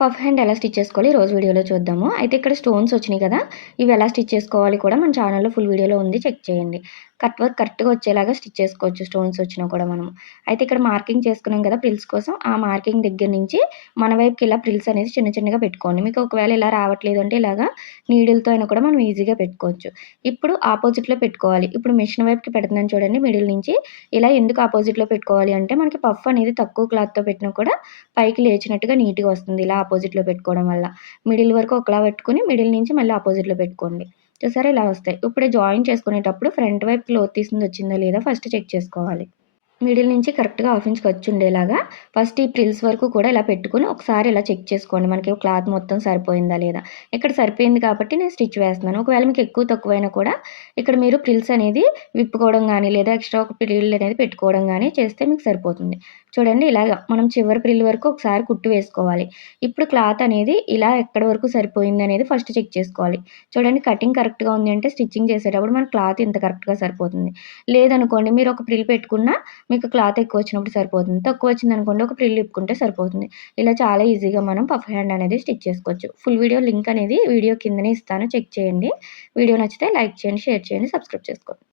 Puff hand ఎలా stitch చేసుకోవాలి రోజు వీడియోలో చూద్దాము. అయితే ఇక్కడ స్టోన్స్ వచ్చినాయి కదా ఇవి ఎలా స్టిచ్ చేసుకోవాలి కూడా మన ఛానల్లో ఫుల్ వీడియోలో ఉంది. చెక్ చేయండి. కట్ వర్క్ కరెక్ట్గా వచ్చేలాగా స్టిచ్ చేసుకోవచ్చు స్టోన్స్ వచ్చినా కూడా మనం. అయితే ఇక్కడ మార్కింగ్ చేసుకున్నాం కదా ప్రిల్స్ కోసం ఆ మార్కింగ్ దగ్గర నుంచి మన వైపుకి ఇలా ప్రిల్స్ అనేది చిన్న చిన్నగా పెట్టుకోండి. మీకు ఒకవేళ ఇలా రావట్లేదు అంటే ఇలాగా నీడిల్తో అయినా కూడా మనం ఈజీగా పెట్టుకోవచ్చు. ఇప్పుడు ఆపోజిట్లో పెట్టుకోవాలి. ఇప్పుడు మిషన్ వైపుకి పెడుతున్నాను చూడండి మిడిల్ నుంచి. ఇలా ఎందుకు ఆపోజిట్లో పెట్టుకోవాలి అంటే మనకి పఫ్ అనేది తక్కువ క్లాత్తో పెట్టినా కూడా పైకి లేచినట్టుగా నీట్గా వస్తుంది. ఇలా ఆపోజిట్లో పెట్టుకోవడం వల్ల. మిడిల్ వరకు ఒకలా పెట్టుకుని మిడిల్ నుంచి మళ్ళీ ఆపోజిట్లో పెట్టుకోండి. చూసారా ఇలా వస్తాయి. ఇప్పుడే జాయిన్ చేసుకునేటప్పుడు ఫ్రంట్ వైపు క్లోత్ తీసింది వచ్చిందా లేదా ఫస్ట్ చెక్ చేసుకోవాలి. మిడిల్ నుంచి కరెక్ట్గా హాఫ్ ఇంచ్ ఖర్చు ఉండేలాగా ఫస్ట్ ఈ ప్రిల్స్ వరకు కూడా ఇలా పెట్టుకుని ఒకసారి ఇలా చెక్ చేసుకోండి. మనకి క్లాత్ మొత్తం సరిపోయిందా లేదా? ఇక్కడ సరిపోయింది కాబట్టి నేను స్టిచ్ వేస్తున్నాను. ఒకవేళ మీకు ఎక్కువ తక్కువైనా కూడా ఇక్కడ మీరు ప్రిల్స్ అనేది విప్పుకోవడం కానీ లేదా ఎక్స్ట్రా ఒక ప్రిల్ అనేది పెట్టుకోవడం కానీ చేస్తే మీకు సరిపోతుంది. చూడండి ఇలాగ మనం చివరి ప్రిల్ వరకు ఒకసారి కుట్టు వేసుకోవాలి. ఇప్పుడు క్లాత్ అనేది ఇలా ఎక్కడి వరకు సరిపోయింది అనేది ఫస్ట్ చెక్ చేసుకోవాలి. చూడండి కటింగ్ కరెక్ట్గా ఉంది అంటే స్టిచ్చింగ్ చేసేటప్పుడు మన క్లాత్ ఇంత కరెక్ట్గా సరిపోతుంది. లేదనుకోండి మీరు ఒక ప్రిల్ పెట్టుకున్నా మీకు క్లాత్ ఎక్కువ వచ్చినప్పుడు సరిపోతుంది. తక్కువ వచ్చింది అనుకోండి ఒక ప్రిల్ ఇప్పుకుంటే సరిపోతుంది. ఇలా చాలా ఈజీగా మనం పఫ్ హ్యాండ్ అనేది స్టిచ్ చేసుకోవచ్చు. ఫుల్ వీడియో లింక్ అనేది వీడియో కిందనే ఇస్తాను. చెక్ చేయండి. వీడియో నచ్చితే లైక్ చేయండి షేర్ చేయండి సబ్స్క్రైబ్ చేసుకోండి.